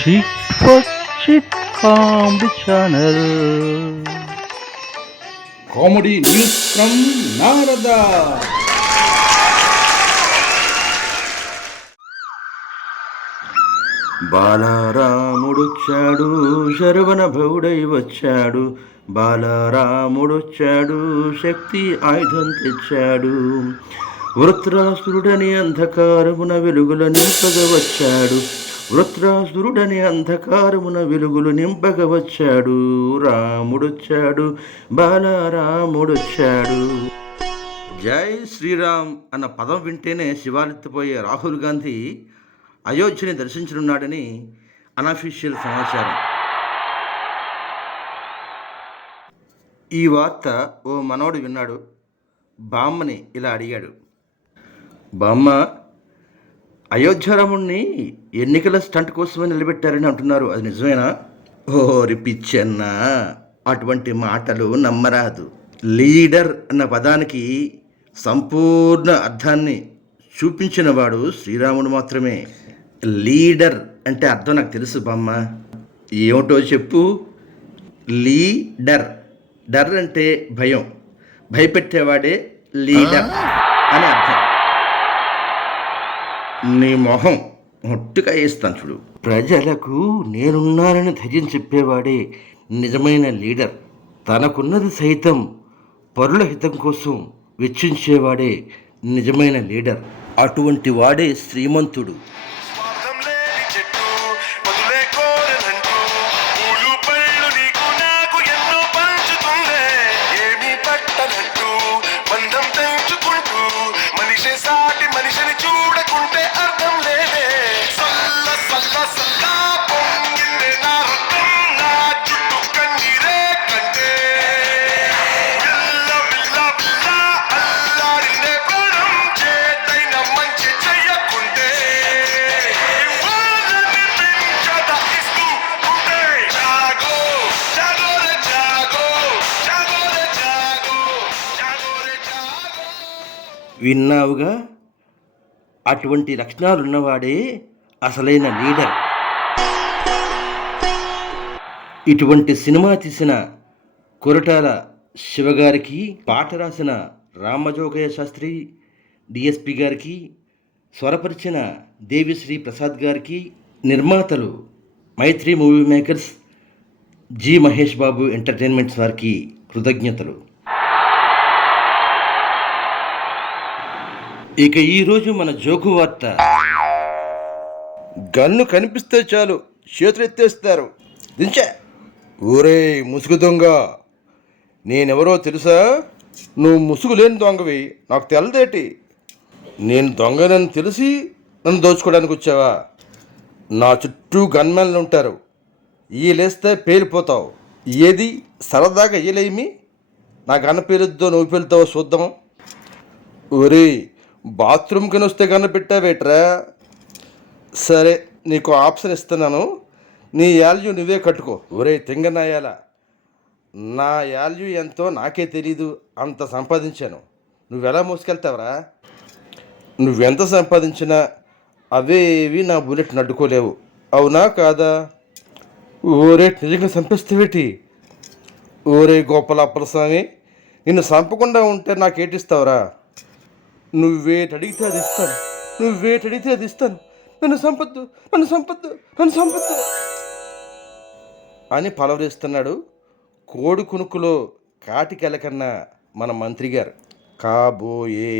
Chit for Chit Comedy Channel. Comedy news from Narada. బాలరాముడొచ్చాడు, శరవణ భవుడై వచ్చాడు. బాలరాముడొచ్చాడు, శక్తి ఆయుధం తెచ్చాడు. వృత్రాసురుడని అంధకారమున వెలుగుల నింపగ వచ్చాడు. వృత్రాసురుడని అంధకారమున వెలుగులు నింపగ వచ్చాడు. రాముడొచ్చాడు, బాలరాముడొచ్చాడు. జై శ్రీరామ్ అన్న పదం వింటేనే శివాలెత్తిపోయే రాహుల్ గాంధీ అయోధ్యని దర్శించనున్నాడని అనఫీషియల్ సమాచారం. ఈ వార్త ఓ మనోడు విన్నాడు. బామ్మని ఇలా అడిగాడు, బామ్మ, అయోధ్యరాముణ్ణి ఎన్నికల స్టంట్ కోసమే నిలబెట్టారని అంటున్నారు, అది నిజమేనా? ఓరి పిచ్చన్న, అటువంటి మాటలు నమ్మరాదు. లీడర్ అన్న పదానికి సంపూర్ణ అర్థాన్ని చూపించినవాడు శ్రీరాముడు మాత్రమే. లీడర్ అంటే అర్థం నాకు తెలుసు బామ్మ. ఏమిటో చెప్పు. లీడర్, డర్ అంటే భయం, భయపెట్టేవాడే లీడర్ అని అర్థం. నీ మొహం మొట్టుగా వేస్తాను చూడు. ప్రజలకు నేనున్నానని ధైర్యం చెప్పేవాడే నిజమైన లీడర్. తనకున్నది సైతం పరుల హితం కోసం వెచ్చించేవాడే నిజమైన లీడర్. అటువంటి వాడే శ్రీమంతుడు. విన్నావుగా, అటువంటి లక్షణాలున్నవాడే అసలైన లీడర్. ఇటువంటి సినిమా తీసిన కొరటాల శివగారికి, పాట రాసిన రామజోగయ్య శాస్త్రి డిఎస్పి గారికి, స్వరపరిచిన దేవిశ్రీ ప్రసాద్ గారికి, నిర్మాతలు మైత్రి movie makers, G Mahesh Babu entertainments వారికి కృతజ్ఞతలు. ఇక ఈరోజు మన జోకు వార్త. గన్ను కనిపిస్తే చాలు చేతులు ఎత్తేస్తారు. దించా. ఊరే ముసుగు దొంగ, నేనెవరో తెలుసా? నువ్వు ముసుగు లేని దొంగవి, నాకు తెలదేటి. నేను దొంగనని తెలిసి నన్ను దోచుకోవడానికి వచ్చావా? నా చుట్టూ గన్మెన్లు ఉంటారు, ఈలేస్తే పేలిపోతావు. ఏది సరదాగా ఈలేమి? నా గన్న పేలుద్దో నువ్వు పేలుతావో చూద్దాం. ఒరే, బాత్రూమ్కి వస్తే కన్నా పెట్టావేట్రా? సరే, నీకు ఆప్షన్ ఇస్తున్నాను, నీ యాల్యూ నువ్వే కట్టుకో. ఒరే తింగనాయాల, నా యాల్యూ ఎంతో నాకే తెలీదు, అంత సంపాదించాను. నువ్వెలా మోసుకెళ్తావరా? నువ్వెంత సంపాదించినా అవేవి నా బుల్లెట్ నడ్డుకోలేవు, అవునా కాదా? ఓరే నిజంగా చంపేస్తావేటి? ఓరే గోపాల అప్పలస్వామి, నిన్ను చంపకుండా ఉంటే నాకేటిస్తావురా? నువ్వేటడిగితే అది ఇస్తాను, నువ్వేటడిగితే అది ఇస్తాను. నన్ను సంపద్దు, నన్ను సంపద్దు, నన్ను సంపద్దు అని పలవరిస్తున్నాడు కోడి కునుకులో కాటికెలకన్నా మన మంత్రి గారు. కాబోయే